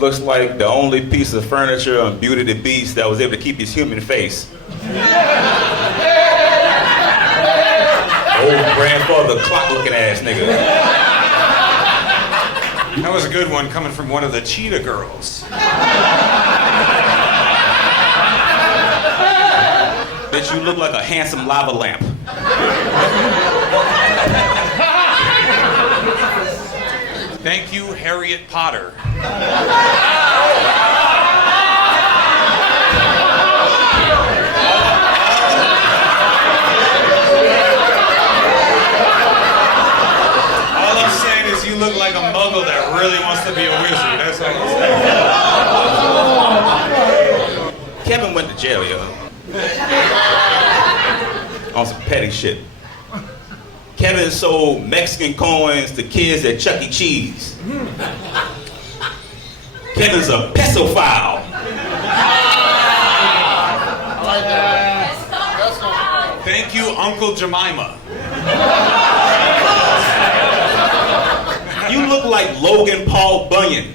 looks like the only piece of furniture on Beauty and the Beast that was able to keep his human face. Old grandfather clock-looking ass nigga. That was a good one coming from one of the Cheetah Girls. Bitch, you look like a handsome lava lamp. Thank you, Harriet Potter. All I'm saying is you look like a muggle that really wants to be a wizard. That's all I'm saying. Kevin went to jail, yo. On some petty shit. Kevin sold Mexican coins to kids at Chuck E. Cheese. Kevin's a pesophile. Thank you, Uncle Jemima. You look like Logan Paul Bunyan.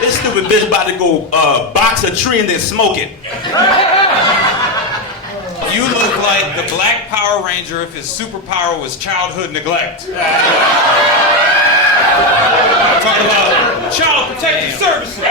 This stupid bitch about to go box a tree and then smoke it. You look like the Black Power Ranger if his superpower was childhood neglect. I'm talking about Child Protective Services.